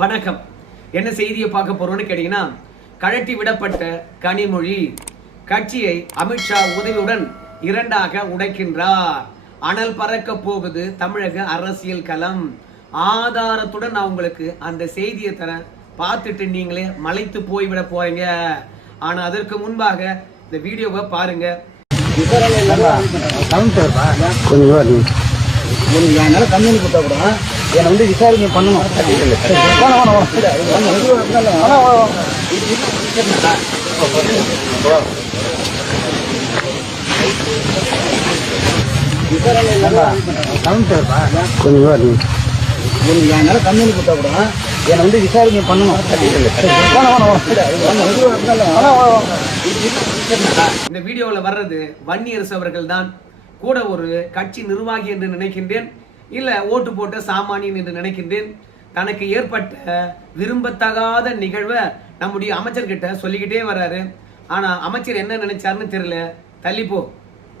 வணக்கம். என்ன செய்தியை பார்க்க போறோம்னு கேட்டீங்கன்னா, கழட்டி விடப்பட்ட கனிமொழி கட்சியை அமித்ஷா உதவியுடன் இரண்டாக உடைக்கின்றார். அனல் பறக்க போகுது தமிழக அரசியல் களம். ஆதாரத்துடன் நான் உங்களுக்கு அந்த செய்தியை தரேன், பார்த்துட்டு நீங்களே மலைத்து போய்விட போறீங்க. ஆனா அதற்கு முன்பாக இந்த வீடியோவை பாருங்க. என்னால கம்பெனி கொடுத்தா கூட என்னை வந்து விசாரணை பண்ணணும். என்னால கம்பெனி கொடுத்தா கூட என்னை வந்து விசாரணை பண்ணணும். இந்த வீடியோவில் வர்றது வன்னியரசு அவர்கள் தான். கூட ஒரு கட்சி நிர்வாகி என்று நினைக்கின்றேன், இல்ல ஓட்டு போட்ட சாமானியன் என்று நினைக்கின்றேன். தனக்கு ஏற்பட்ட விரும்பத்தகாத நிகழ்வை நம்முடைய அமைச்சர்கிட்ட சொல்லிக்கிட்டே வர்றாரு. ஆனா அமைச்சர் என்ன நினைச்சாருன்னு தெரியல. தள்ளிப்போ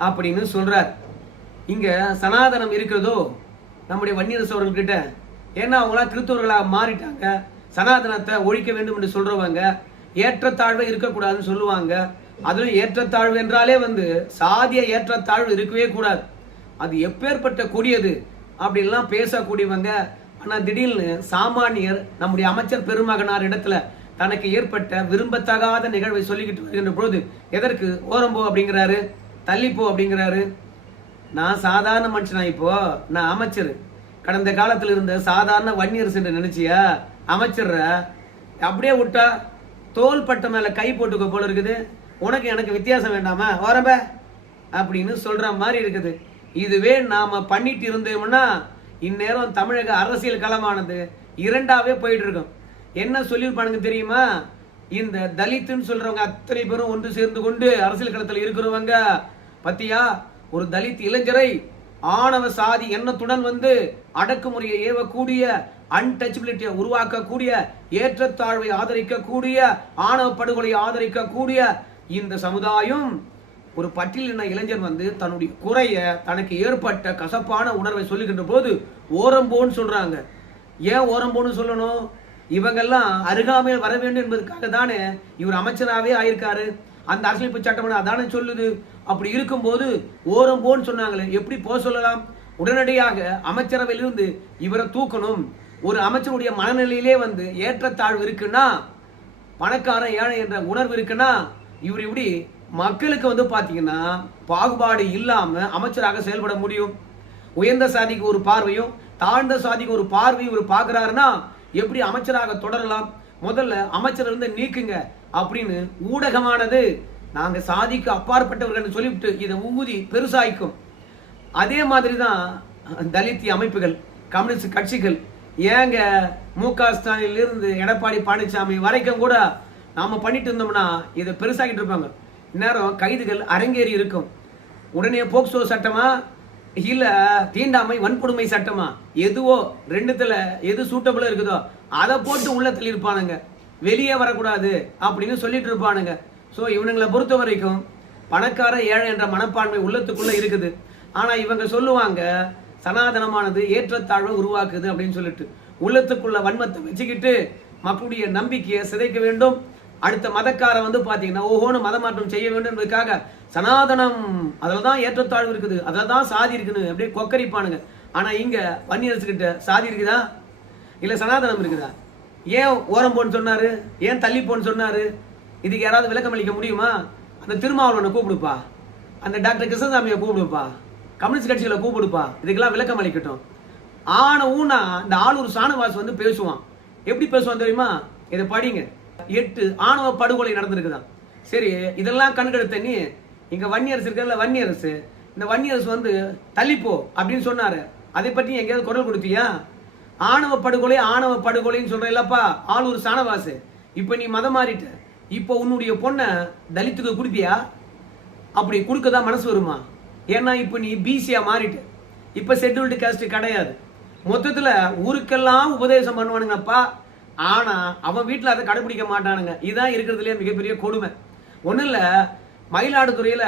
அப்படின்னு சொல்றார். இங்க சனாதனம் இருக்கிறதோ நம்முடைய வன்னியரசு அவர்கள்கிட்ட. ஏன்னா அவங்களாம் கிறிஸ்தவர்களாக மாறிட்டாங்க. சனாதனத்தை ஒழிக்க வேண்டும் என்று சொல்றவங்க ஏற்றத்தாழ்வு இருக்கக்கூடாதுன்னு சொல்லுவாங்க. அதுவும் ஏற்றத்தாழ்வு என்றாலே சாதிய ஏற்றத்தாழ்வு இருக்கவே கூடாது, அது எப்பேற்பட்ட கூடியது அப்படின்லாம் பேசக்கூடியவங்க. ஆனா திடீர்னு சாமானியர் நம்முடைய அமைச்சர் பெருமகனார் இடத்துல தனக்கு ஏற்பட்ட விரும்பத்தகாத நிகழ்வை சொல்லிக்கிட்டு வருகின்ற பொழுது எதற்கு ஓரம்போ அப்படிங்கிறாரு, தள்ளிப்போ அப்படிங்கிறாரு. நான் சாதாரண மனுஷனா? இப்போ நான் அமைச்சர். கடந்த காலத்தில் இருந்த சாதாரண வன்னியரசு என்று நினைச்சியா? அமைச்சர் அப்படியே விட்டா தோல் பட்ட மேல கை போட்டுக்க போல இருக்குது. உனக்கு எனக்கு வித்தியாசம் வேண்டாமா, ஓரம்ப அப்படின்னு சொல்ற மாதிரி இருக்குது. இதுவே நாம பண்ணிட்டு இருந்தோம்னா இந்நேரம் தமிழக அரசியல் களமானது இரண்டாவே போயிட்டு இருக்கும். என்ன சொல்லியிருப்பானுங்க தெரியுமா? இந்த தலித்துன்னு சொல்றவங்க அத்தனை பேரும் ஒன்று சேர்ந்து கொண்டு அரசியல் களத்தில் இருக்கிறவங்க பத்தியா, ஒரு தலித் இளைஞரை ஆணவ சாதி எண்ணத்துடன் அடக்குமுறையை ஏவக்கூடிய, அன்டச்சபிலிட்டியை உருவாக்கக்கூடிய, ஏற்றத்தாழ்வை ஆதரிக்கக்கூடிய, ஆணவ படுகொலை ஆதரிக்கக்கூடிய இந்த சமுதாயம் ஒரு பட்டியலின இளைஞர் தன்னுடைய குறைய, தனக்கு ஏற்பட்ட கசப்பான உணர்வை சொல்லுகின்ற போது ஓரம்போன்னு சொல்றாங்க. ஏன் ஓரம்போன்னு சொல்லணும்? இவங்கெல்லாம் அருகாமையில் வர வேண்டும் என்பதற்காக தானே இவர் அமைச்சராகவே ஆயிருக்காரு. அந்த அரசியலமைப்பு சட்டம் அதானே சொல்லுது. அப்படி இருக்கும்போது ஓரம்போன்னு சொன்னாங்களே, எப்படி போக சொல்லலாம்? உடனடியாக அமைச்சரவையிலிருந்து இவரை தூக்கணும். ஒரு அமைச்சருடைய மனநிலையிலே ஏற்றத்தாழ்வு இருக்குன்னா, பணக்காரன் ஏழை என்ற உணர்வு இருக்குன்னா, இவர் இப்படி மக்களுக்கு பாத்தீங்கன்னா பாகுபாடு இல்லாம அமைச்சராக செயல்பட முடியும். உயர்ந்த சாதிக்கு ஒரு பார்வையும் தாழ்ந்த சாதிக்கு ஒரு பார்வையும் இவர் பாக்குறாருன்னா எப்படி அமைச்சராக தொடரலாம்? முதல்ல அமைச்சர் நீக்குங்க அப்படின்னு ஊடகமானது நாங்க சாதிக்கு அப்பாற்பட்டவர்கள் சொல்லிவிட்டு இதை ஊதி பெருசாய்க்கும். அதே மாதிரிதான் தலித் அமைப்புகள், கம்யூனிஸ்ட் கட்சிகள். ஏங்க மு.க. ஸ்டாலினில் இருந்து எடப்பாடி பழனிசாமி வரைக்கும் கூட நாம பண்ணிட்டு இருந்தோம்னா இதை பெருசாகிட்டு இருப்பாங்க. இந்நேரம் கைதுகள் அரங்கேறி இருக்கும். உடனே போக்சோ சட்டமா இல்ல தீண்டாமை வன்கொடுமை சட்டமா, எதுவோ ரெண்டுத்துல எது சூட்டபிளா இருக்குதோ அதை போட்டு உள்ள தள்ளி இருப்பானுங்க. வெளியே வரக்கூடாது அப்படின்னு சொல்லிட்டு இருப்பானுங்க. ஸோ இவனுங்களை பொறுத்த வரைக்கும் பணக்கார ஏழை என்ற மனப்பான்மை உள்ளத்துக்குள்ள இருக்குது. ஆனா இவங்க சொல்லுவாங்க சனாதனமானது ஏற்றத்தாழ்வை உருவாக்குது அப்படின்னு சொல்லிட்டு உள்ளத்துக்குள்ள வன்மத்தை வச்சுக்கிட்டு மக்களுடைய நம்பிக்கையை சிதைக்க வேண்டும். அடுத்த மதக்கார பாத்தீங்கன்னா ஓஹோன்னு மதமாற்றம் செய்ய வேண்டும் என்பதற்காக சனாதனம் அதுலதான் ஏற்றத்தாழ்வு இருக்குது, அதுலதான் சாதி இருக்குது அப்படியே கொக்கரிப்பானுங்க. ஆனா இங்க வன்னியரசு கிட்ட சாதி இருக்குதா இல்ல சனாதனம் இருக்குதா? ஏன் ஓரம் போன்னு சொன்னாரு, ஏன் தள்ளி போன்னு சொன்னாரு? இதுக்கு யாராவது விளக்கம் அளிக்க முடியுமா? அந்த திருமாவளவனை கூப்பிடுப்பா, அந்த டாக்டர் கிருஷ்ணசாமியை கூப்பிடுப்பா, கம்யூனிஸ்ட் கட்சிகளை கூப்பிடுப்பா, இதுக்கெல்லாம் விளக்கம் அளிக்கட்டும். ஆன ஊனா இந்த ஆளூர் சாணவாஸ் பேசுவான். எப்படி பேசுவான் தெரியுமா? இதை படிங்க. 8 ஆணவ படுகொலை நடந்திருக்குதான். சரி, இதெல்லாம் கண்கெடுத்த நீ இங்க வன்னியரசு இருக்கிற வன்னியரசு, இந்த வன்னியரசு தள்ளிப்போ அப்படின்னு சொன்னாரு. அதை பற்றி எங்கேயாவது குரல் கொடுத்தியா? ஆணவ படுகொலைன்னு சொல்ற இல்லப்பா ஆளூர் சாணவாசு. இப்ப நீ மதம் மாறிட்ட, இப்போ உன்னுடைய பொண்ணை தலித்துக்கு கொடுப்பியா? அப்படி கொடுக்கதான் மனசு வருமா? ஏன்னா இப்ப நீ பிசியா மாறிட்ட, இப்ப ஷெட்யூல்டு காஸ்ட் கிடையாது. மொத்தத்துல ஊருக்கெல்லாம் உபதேசம் பண்ணுவானுங்கப்பா. ஆனா அவன் வீட்டுல அதை கடைபிடிக்க மாட்டானுங்க. இதுதான் இருக்கிறதுலே மிகப்பெரிய கொடுமை. ஒண்ணு இல்ல, மயிலாடுதுறையில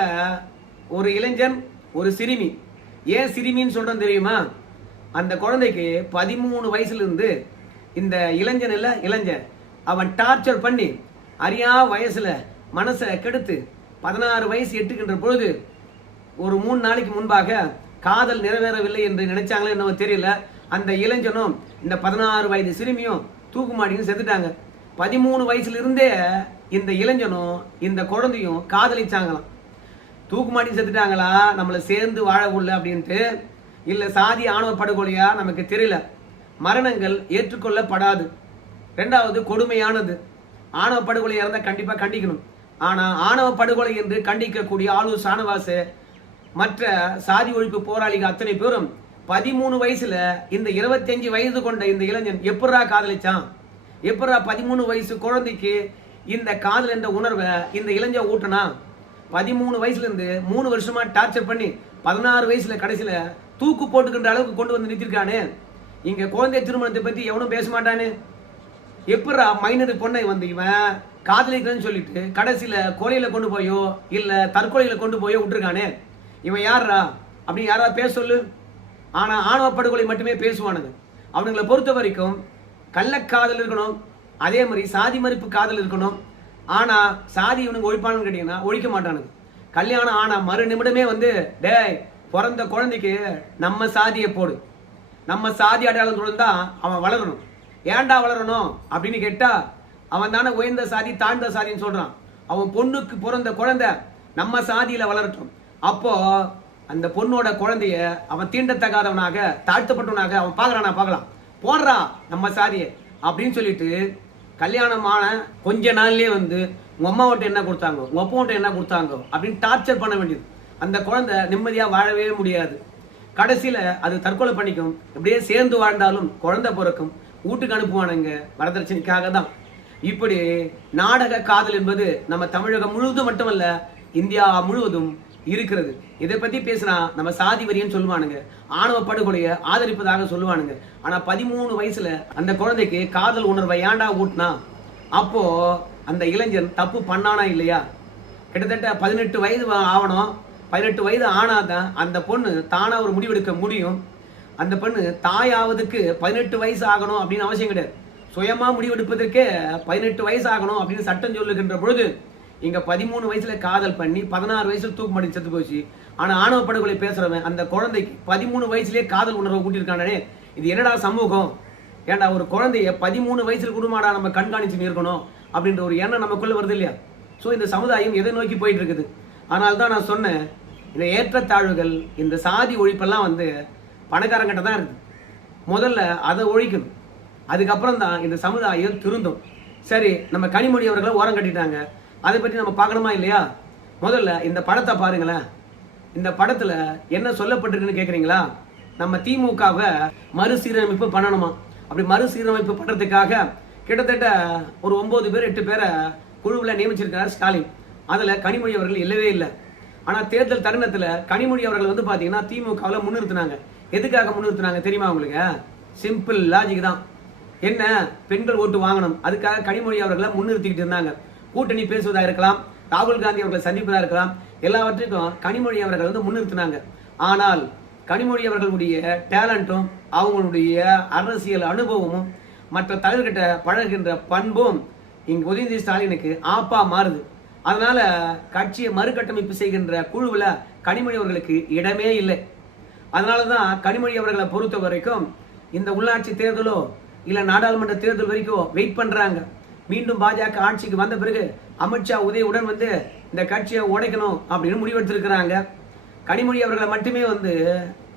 ஒரு இளைஞன் ஒரு சிறுமி. ஏன் சிறுமின்னு சொல்றேன் தெரியுமா? அந்த குழந்தைக்கு 13 வயசுல இருந்து இந்த இளைஞன் இல்ல இளைஞன் அவன் டார்ச்சர் பண்ணி அறியா வயசுல மனசை கெடுத்து 16 வயசு எட்டுக்கின்ற பொழுது ஒரு 3 நாளைக்கு முன்பாக காதல் நிறைவேறவில்லை என்று நினைச்சாங்களே என்னவோ தெரியல, அந்த இளைஞனும் இந்த 16 வயது சிறுமியும் தூக்கு மாட்டின்னு செத்துட்டாங்க. 13 வயசுல இருந்தே இந்த இளைஞனும் இந்த குழந்தையும் காதலிச்சாங்களாம். தூக்கு மாட்டி செத்துட்டாங்களா, நம்மளை சேர்ந்து வாழ உள்ள அப்படின்ட்டு, இல்ல சாதி ஆணவ படுகொலையா நமக்கு தெரியல. மரணங்கள் ஏற்றுக்கொள்ளப்படாது. 2வது கொடுமையானது. ஆணவ படுகொலையா இருந்தா கண்டிப்பா கண்டிக்கணும். ஆனா ஆணவ படுகொலை என்று கண்டிக்கக்கூடிய ஆளூர் ஷானவாஸ் மற்ற சாதி ஒழிப்பு போராளிகள் அத்தனை பேரும் 13 வயசுல இந்த 25 வயது கொண்ட இந்த இளைஞன் எப்படா காதலிச்சான்? எப்படா 13 வயசு குழந்தைக்கு இந்த காதல் என்ற உணர்வை இந்த இளைஞன் ஊட்டனா? 13 வயசுல இருந்து 3 வருஷமா டார்ச்சர் பண்ணி 16 வயசுல கடைசியில தூக்கு போட்டுக்கின்ற அளவுக்கு கொண்டு வந்து நிறுத்திருக்கானே. இங்க குழந்தை திருமணத்தை பத்தி எவனும் பேச மாட்டானே. எப்படா மைனர் பொண்ணை வந்து இவன் காதலிக்கிறேன்னு சொல்லிட்டு கடைசியில கொலையில கொண்டு போயோ இல்ல தற்கொலையில கொண்டு போயோ விட்டுருக்கானே. இவன் யாரா அப்படின்னு யாராவது பேச சொல்லு. ஆனா ஆணவ படுகொலை மட்டுமே பேசுவானுங்க. அவனுங்களை பொறுத்த வரைக்கும் கள்ளக்காதல் இருக்கணும், அதே மாதிரி சாதி மறுப்பு காதல் இருக்கணும். ஆனா சாதி இவனுக்கு ஒழிப்பானு கேட்டீங்கன்னா ஒழிக்க மாட்டானுங்க. கல்யாணம் ஆனா மறு நிமிடமே வந்து டேய் பிறந்த குழந்தைக்கு நம்ம சாதியை போடு, நம்ம சாதி அடையாளத்தோடு தான் அவன் வளரணும். ஏன்டா வளரணும் அப்படின்னு கேட்டா, அவன் தானே உயர்ந்த சாதி தாழ்ந்த சாதின்னு சொல்றான். அவன் பொண்ணுக்கு பிறந்த குழந்தை நம்ம சாதியில வளரட்டும். அப்போ அந்த பொண்ணோட குழந்தைய அவன் தீண்டத்தகாதவனாக தாழ்த்தப்பட்டவனாக அவன் பார்க்கலாம், போடுறா நம்ம சாதியை அப்படின்னு சொல்லிட்டு கல்யாணமான கொஞ்ச நாள்லயே வந்து உங்க அம்மாவிட்ட என்ன கொடுத்தாங்க, உங்க அப்பாவிட்ட என்ன கொடுத்தாங்க அப்படின்னு டார்ச்சர் பண்ண வேண்டியது. அந்த குழந்தை நிம்மதியா வாழவே முடியாது. கடைசியில அது தற்கொலை பண்ணிக்கும். இப்படியே சேர்ந்து வாழ்ந்தாலும் குழந்தை பிறக்கும், வீட்டுக்கு அனுப்புவானுங்க வரதட்சணைக்காக தான். இப்படி நாடக காதல் என்பது நம்ம தமிழகம் முழுவதும் மட்டுமல்ல, இந்தியா முழுவதும் இருக்கிறது. இதை பத்தி பேசினா நம்ம சாதி வரியன்னு சொல்லுவானுங்க, ஆணவ படுகொலையை ஆதரிப்பதாக சொல்லுவானுங்க. ஆனா 13 வயசுல அந்த குழந்தைக்கு காதல் உணர்வை ஏன்டா ஊட்டினா? அப்போ அந்த இளைஞன் தப்பு பண்ணானா இல்லையா? கிட்டத்தட்ட 18 வயது ஆகணும். 18 வயது ஆனாதான் அந்த பொண்ணு தானா ஒரு முடிவெடுக்க முடியும். அந்த பொண்ணு தாயாவதுக்கு 18 வயசு ஆகணும் அப்படின்னு அவசியம் கிடையாது. சுயமா முடிவெடுப்பதற்கே 18 வயசு ஆகணும் அப்படின்னு சட்டம் சொல்லுகின்ற பொழுது இங்க 13 வயசுல காதல் பண்ணி 16 வயசுல தூக்கு மாட்டி செத்து போச்சு. ஆனா ஆணவ படுகொலை பேசுறவன் அந்த குழந்தைக்கு 13 வயசுலயே காதல் உணர்வை கூட்டியிருக்கானே, இது என்னடா சமூகம்? ஏன்டா ஒரு குழந்தைய 13 வயசுல குடும்பமாடா நம்ம கண்காணிச்சு இருக்கணும் அப்படின்ற ஒரு எண்ணம் நமக்குள்ள வருது இல்லையா? சோ இந்த சமுதாயம் எதை நோக்கி போயிட்டு இருக்குது? ஆனால் தான் நான் சொன்னேன், இந்த ஏற்றத்தாழ்வுகள் இந்த சாதி ஒழிப்பெல்லாம் வந்து பணக்காரங்கிட்ட தான் இருக்கு. முதல்ல அதை ஒழிக்கணும், அதுக்கப்புறம் தான் இந்த சமுதாயம் திருந்தும். சரி, நம்ம கனிமொழி அவர்களை ஓரம் கட்டிட்டாங்க, அதை பற்றி நம்ம பார்க்கணுமா இல்லையா? முதல்ல இந்த படத்தை பாருங்களேன். இந்த படத்துல என்ன சொல்லப்பட்டிருக்குன்னு கேட்குறீங்களா? நம்ம திமுகவை மறுசீரமைப்பு பண்ணணுமா. அப்படி மறுசீரமைப்பு பண்றதுக்காக கிட்டத்தட்ட ஒரு 9 பேர் 8 பேரை குழுவில் நியமிச்சிருக்கிறார் ஸ்டாலின். அதுல கனிமொழி அவர்கள் இல்லவே இல்லை. ஆனா தேர்தல் தருணத்துல கனிமொழி அவர்கள் வந்து பாத்தீங்கன்னா திமுகவில் முன்னிறுத்தினாங்க. எதுக்காக முன்னிறுத்தினாங்க தெரியுமா உங்களுக்கு? சிம்பிள் லாஜிக் தான். என்ன, பெண்கள் ஓட்டு வாங்கணும், அதுக்காக கனிமொழி அவர்களை முன்னிறுத்திக்கிட்டு இருந்தாங்க. கூட்டணி பேசுவதா இருக்கலாம், ராகுல் காந்தி அவர்களை சந்திப்பதா இருக்கலாம், எல்லாவற்றுக்கும் கனிமொழி அவர்கள் வந்து முன்னிறுத்தினாங்க. ஆனால் கனிமொழி அவர்களுடைய டேலண்டும் அவங்களுடைய அரசியல் அனுபவமும் மற்ற தலைவர்கிட்ட பழகுகின்ற பண்பும் இங்க உதயநிதி ஸ்டாலினுக்கு ஆப்பா மாறுது. அதனால கட்சியை மறுகட்டமைப்பு செய்கின்ற குழுவில் கனிமொழி அவர்களுக்கு இடமே இல்லை. அதனாலதான் கனிமொழி அவர்களை பொறுத்த வரைக்கும் இந்த உள்ளாட்சி தேர்தலோ இல்ல நாடாளுமன்ற தேர்தல் வரைக்கும் வெயிட் பண்றாங்க. மீண்டும் பாஜக ஆட்சிக்கு வந்த பிறகு அமித்ஷா உதயவுடன் வந்து இந்த கட்சியை உடைக்கணும் அப்படின்னு முடிவெடுத்திருக்கிறாங்க. கனிமொழி அவர்களை மட்டுமே வந்து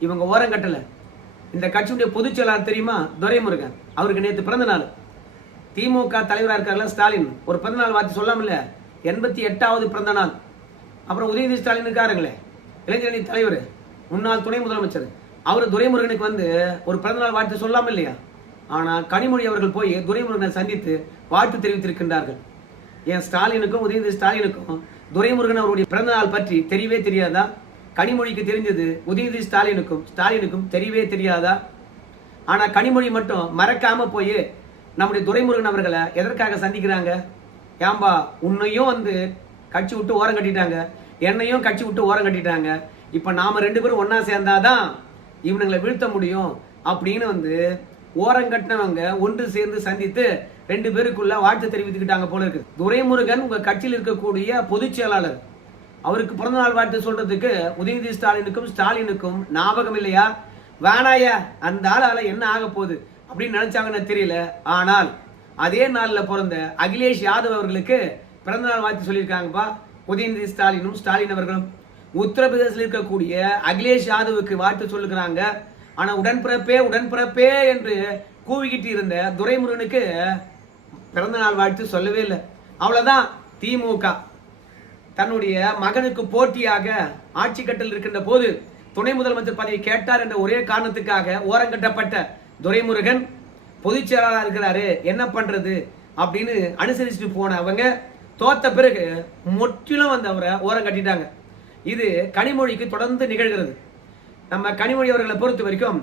இவங்க ஓரம் கட்டல. இந்த கட்சியுடைய பொதுச் செயலாளர் தெரியுமா, துரைமுருகன், அவருக்கு நேற்று பிறந்த நாள். திமுக தலைவராக இருக்கார்ல ஸ்டாலின், ஒரு பிறந்த நாள் வார்த்தை சொல்லாமல்ல, 88வது பிறந்த நாள். அப்புறம் உதயநிதி ஸ்டாலின் இருக்காருங்களே, இளைஞரணி தலைவர், முன்னாள் துணை முதலமைச்சர், அவர் துரைமுருகனுக்கு வந்து ஒரு பிறந்த நாள் வாழ்த்து சொல்லாம இல்லையா? ஆனா கனிமொழி அவர்கள் போய் துரைமுருகனை சந்தித்து வாழ்த்து தெரிவித்திருக்கின்றார்கள். ஏன் ஸ்டாலினுக்கும் உதயநிதி ஸ்டாலினுக்கும் துரைமுருகன் அவருடைய பிறந்த நாள் பற்றி தெரியவே தெரியாதா? கனிமொழிக்கு தெரிஞ்சது உதயநிதி ஸ்டாலினுக்கும் தெரியவே தெரியாதா? ஆனா கனிமொழி மட்டும் மறக்காம போய் நம்முடைய துரைமுருகன் அவர்களை எதற்காக சந்திக்கிறாங்க? ஏம்பா, உன்னையும் வந்து கட்சி விட்டு ஓரம் கட்டிட்டாங்க, என்னையும் கட்சி விட்டு ஓரம் கட்டிட்டாங்க, இப்ப நாம 2 பேரும் ஒன்னா சேர்ந்தாதான் இவனுங்களை வீழ்த்த முடியும் அப்படின்னு வந்து ஓரங்கட்டினவங்க ஒன்று சேர்ந்து சந்தித்து 2 பேருக்குள்ள வாழ்த்து தெரிவித்துக்கிட்டாங்க போல இருக்கு. துரைமுருகன் உங்க கட்சியில் இருக்கக்கூடிய பொதுச் செயலாளர், அவருக்கு பிறந்த நாள் வாழ்த்து சொல்றதுக்கு உதயநிதி ஸ்டாலினுக்கும் ஞாபகம் இல்லையா? வேணாயா, அந்த ஆளால என்ன ஆக போகுது அப்படின்னு நினைச்சாங்கன்னு தெரியல. ஆனால் அதே நாள்ல பிறந்த அகிலேஷ் யாதவ் அவர்களுக்கு பிறந்த நாள் வாழ்த்து சொல்லியிருக்காங்கப்பா உதயநிதி ஸ்டாலின் அவர்களும். உத்தரப்பிரதேசத்தில் இருக்கக்கூடிய அகிலேஷ் யாதவுக்கு வாழ்த்து சொல்லுகிறாங்க. ஆனா உடன்பிறப்பே என்று கூவிக்கிட்டு இருந்த துரைமுருகனுக்கு பிறந்த நாள் வாழ்த்து சொல்லவே இல்லை. அவ்வளவுதான். திமுக தன்னுடைய மகனுக்கு போட்டியாக ஆட்சி கட்டில் இருக்கின்ற போது துணை முதலமைச்சர் பதவி கேட்டார் என்ற ஒரே காரணத்துக்காக ஓரங்கட்டப்பட்ட துரைமுருகன் பொதுச் செயலாளர் இருக்கிறாரு, என்ன பண்றது அப்படின்னு அனுசரிச்சுட்டு போன அவங்க தோத்த பிறகு முற்றிலும் வந்து அவரை ஓரம் கட்டிட்டாங்க. இது கனிமொழிக்கு தொடர்ந்து நிகழ்கிறது. நம்ம கனிமொழி அவர்களை பொறுத்த வரைக்கும்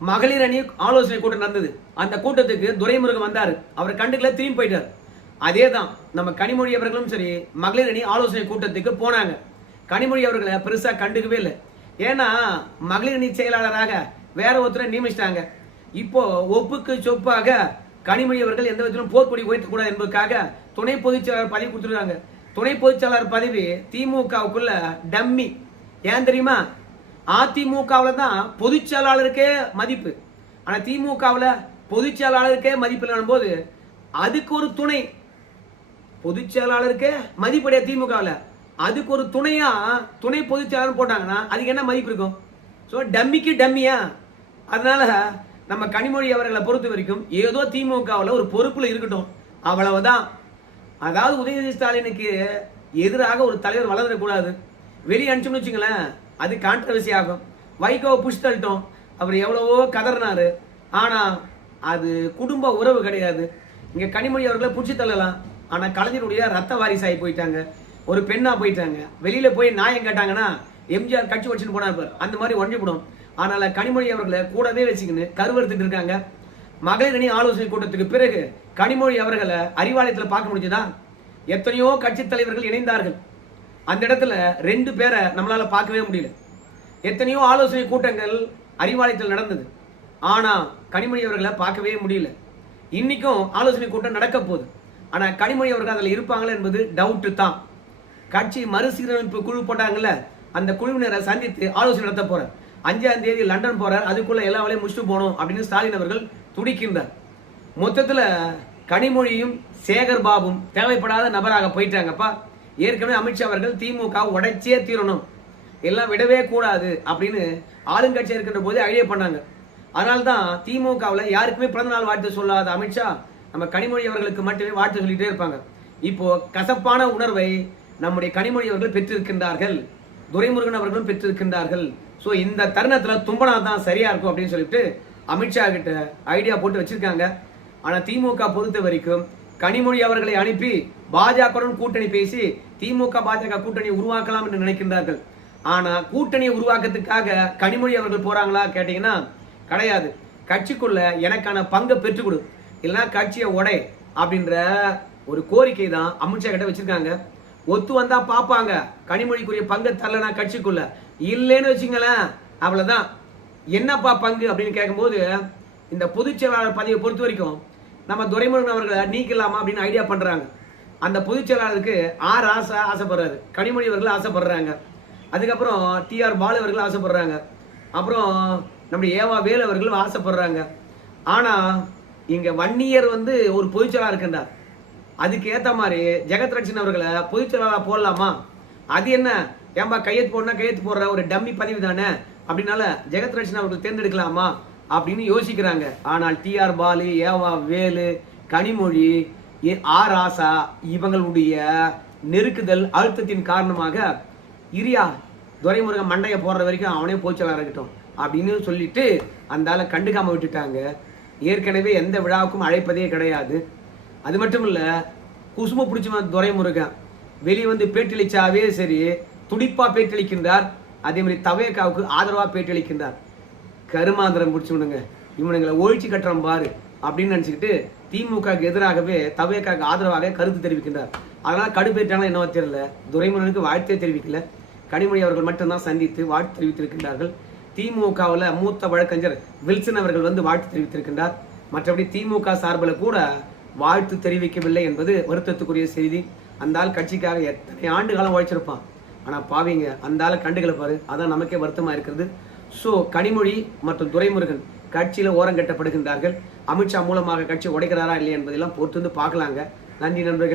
மகளிர் அணி ஆலோசனை கூட்டம் நடந்தது. அந்த கூட்டத்துக்கு துரைமுருகன் வந்தாரு, அவரை கண்டுக்கல, திரும்பி போயிட்டார். அதே தான் நம்ம கனிமொழி அவர்களும் சரி மகளிர் அணி ஆலோசனை கூட்டத்துக்கு போனாங்க. கனிமொழி அவர்களை பெருசா கண்டுக்கவே இல்லை. ஏன்னா மகளிர் அணி செயலாளராக வேற ஒருத்தரை நியமிச்சிட்டாங்க. இப்போ ஒப்புக்கு சொப்பாக கனிமொழி அவர்கள் எந்த விதத்திலும் போர்க்கொடி உயர்த்தக்கூடாது என்பதற்காக துணை பொதுச் செயலாளர் பதவி கொடுத்துருக்காங்க. துணை பொதுச் செயலாளர் பதவி திமுகவுக்குள்ள டம்மி. ஏன் தெரியுமா? அதிமுகவுல தான் பொதுச் செயலாளருக்கே மதிப்பு, ஆனா திமுகவுல பொதுச் செயலாளருக்கே மதிப்பு இல்லைன்னும் போது அதுக்கு ஒரு துணை பொதுச் செயலாளருக்கே மதிப்படைய திமுகவுல அதுக்கு ஒரு துணையா துணை பொதுச் செயலாளர் போட்டாங்கன்னா அதுக்கு என்ன மதிப்பு இருக்கும்? ஸோ டம்மிக்கு டம்மியா. அதனால நம்ம கனிமொழி அவர்களை பொறுத்த வரைக்கும் ஏதோ திமுகவுல ஒரு பொறுப்புல இருக்கட்டும், அவ்வளவுதான். அதாவது உதயநிதி ஸ்டாலினுக்கு எதிராக ஒரு தலைவர் வளர்ந்துடக்கூடாது. வெளியே அனுப்பிச்சோம்னு வச்சுங்களேன், அது கான்ட்ரவர்சி ஆகும். வைகோவை புஷ் தள்ளிட்டோம், அவர் எவ்வளவோ கதறினாரு, ஆனா அது குடும்ப உறவு கிடையாது. இங்க கனிமொழி அவர்களை புடிச்சு தள்ளலாம், ஆனா கலைஞருடைய ரத்த வாரிசாகி போயிட்டாங்க, ஒரு பெண்ணா போயிட்டாங்க. வெளியில போய் நியாயம் கேட்டாங்கன்னா எம்ஜிஆர் கட்சி வச்சுன்னு போனார், அந்த மாதிரி ஒன்றிவிடும். அதனால கனிமொழி அவர்களை கூடவே வச்சுக்கின்னு கருவறுத்துட்டு இருக்காங்க. மகளிர் அணி ஆலோசனை கூட்டத்துக்கு பிறகு கனிமொழி அவர்களை அறிவாலயத்தில் பார்க்க முடிஞ்சதா? எத்தனையோ கட்சி தலைவர்கள் இணைந்தார்கள். அந்த இடத்துல 2 பேரை நம்மளால பார்க்கவே முடியல. எத்தனையோ ஆலோசனை கூட்டங்கள் அறிவாலயத்தில் நடந்தது, ஆனா கனிமொழி அவர்களை பார்க்கவே முடியல. இன்னைக்கும் ஆலோசனை கூட்டம் நடக்க போகுது, ஆனா கனிமொழி அவர்கள் அதில் இருப்பாங்களா என்பது டவுட் தான். கட்சி மறுசீரமைப்பு குழு போட்டாங்கல்ல, அந்த குழுவினரை சந்தித்து ஆலோசனை நடத்த போறார். 5ஆம் தேதி லண்டன் போறார், அதுக்குள்ள எல்லா வேலையும் முடிச்சுட்டு போகணும் அப்படின்னு ஸ்டாலின் அவர்கள் துடிக்கின்றார். மொத்தத்துல கனிமொழியும் சேகர் பாபும் தேவைப்படாத நபராக போயிட்டாங்கப்பா. ஏற்கனவே அமித்ஷா அவர்கள் திமுக உடைச்சே தீரணும், எல்லாம் விடவே கூடாது அப்படின்னு ஆளுங்கட்சியா இருக்கின்ற போது ஐடியா பண்ணாங்க. அதனால்தான் திமுகவில் யாருக்குமே பிறந்த நாள் வாழ்த்து சொல்லாத அமித்ஷா நம்ம கனிமொழி அவர்களுக்கு மட்டுமே வாழ்த்து சொல்லிட்டே இருப்பாங்க. இப்போ கசப்பான உணர்வை நம்முடைய கனிமொழி அவர்கள் பெற்றிருக்கின்றார்கள், துரைமுருகன் அவர்களும் பெற்றிருக்கின்றார்கள். ஸோ இந்த தருணத்துல தும்பனா தான் சரியா இருக்கும் அப்படின்னு சொல்லிட்டு அமித்ஷா கிட்ட ஐடியா போட்டு வச்சிருக்காங்க. ஆனா திமுக பொறுத்த வரைக்கும் கனிமொழி அவர்களை அனுப்பி பாஜகவுடன் கூட்டணி பேசி திமுக பாஜக கூட்டணி உருவாக்கலாம் என்று நினைக்கின்றார்கள். ஆனா கூட்டணியை உருவாக்கத்துக்காக கனிமொழி அவர்கள் போறாங்களா கேட்டீங்கன்னா கிடையாது. கட்சிக்குள்ள எனக்கான பங்கை பெற்றுக் கொடு, இல்லைன்னா கட்சியை உடை அப்படின்ற ஒரு கோரிக்கை தான் அமித்ஷா கிட்ட வச்சிருக்காங்க. ஒத்து வந்தா பாப்பாங்க, கனிமொழிக்குரிய பங்கு தரலனா கட்சிக்குள்ள, இல்லைன்னு வச்சுங்களேன் அவ்வளவுதான். என்னப்பா பங்கு அப்படின்னு கேட்கும்போது இந்த பொதுச் செயலாளர் பதவியை பொறுத்த வரைக்கும் நம்ம துரைமுருகன் அவர்களை நீக்கலாமா அப்படின்னு ஐடியா பண்றாங்க. அந்த பொதுச் செயலாளருக்கு ஆசைப்படுறாரு, கனிமொழி அவர்கள் ஆசைப்படுறாங்க, அதுக்கப்புறம் TR பாலு அவர்கள் ஆசைப்படுறாங்க, அப்புறம் நம்முடைய ஏவா வேலு அவர்கள் ஆசைப்படுறாங்க. ஆனா இங்க வன்னியர் வந்து ஒரு பொதுச் செயலாளர் இருக்கின்றார். அதுக்கு ஏத்த மாதிரி ஜெகத் ரட்சன் அவர்களை பொதுச் செயலாளர் போடலாமா? அது என்ன ஏன்பா கையெழுத்து போடனா கையெழுத்து போடுற ஒரு டம்மி பதவி தானே, அப்படின்னால ஜெகத் ரட்சன் அவர்கள் தேர்ந்தெடுக்கலாமா அப்படின்னு யோசிக்கிறாங்க. ஆனால் TR பாலு, ஏவா வேலு, கனிமொழி, ஆசா இவங்களுடைய நெருக்குதல் அழுத்தத்தின் காரணமாக இரியா துரைமுருகன் மண்டையை போடுற வரைக்கும் அவனே போச்சலாக இருக்கட்டும் அப்படின்னு சொல்லிட்டு அந்த ஆளை கண்டுக்காம விட்டுட்டாங்க. ஏற்கனவே எந்த விழாவுக்கும் அழைப்பதே கிடையாது. அது மட்டும் இல்ல, குசும பிடிச்சவன் துரைமுருகன் வெளியே வந்து பேட்டியளிச்சாவே சரி துடிப்பா பேட்டியளிக்கின்றார். அதே மாதிரி தவேக்காவுக்கு ஆதரவா பேட்டியளிக்கின்றார். கருமாந்திரம் பிடிச்சவனுங்க இவனுங்களை ஒழிச்சு கட்டுறோம் பாரு அப்படின்னு நினைச்சுக்கிட்டு திமுகவுக்கு எதிராகவே தவேக்காவுக்கு ஆதரவாக கருத்து தெரிவிக்கின்றார். அதனால கடுப்பேற்றாலும் என்னவோ தெரியல, துரைமுருகனுக்கு வாழ்த்தே தெரிவிக்கல, கனிமொழி அவர்கள் மட்டும்தான் சந்தித்து வாழ்த்து தெரிவித்திருக்கின்றார்கள். திமுகவில் மூத்த வழக்கறிஞர் வில்சன் அவர்கள் வந்து வாழ்த்து தெரிவித்திருக்கின்றார். மற்றபடி திமுக சார்பில் கூட வாழ்த்து தெரிவிக்கவில்லை என்பது வருத்தத்துக்குரிய செய்தி. அந்த ஆள் கட்சிக்காக எத்தனை ஆண்டு காலம் உழைச்சிருப்பான். ஆனால் பாவிங்க அந்த ஆளை கண்டுகளை பாரு, அதான் நமக்கே வருத்தமாக இருக்கிறது. ஸோ கனிமொழி மற்றும் துரைமுருகன் கட்சியில் ஓரங்கட்டப்படுகின்றார்கள். அமித்ஷா மூலமாக கட்சி உடைக்கிறாரா இல்லையா என்பதெல்லாம் பொறுத்து வந்து பார்க்கலாங்க. நன்றி நண்பர்கள்.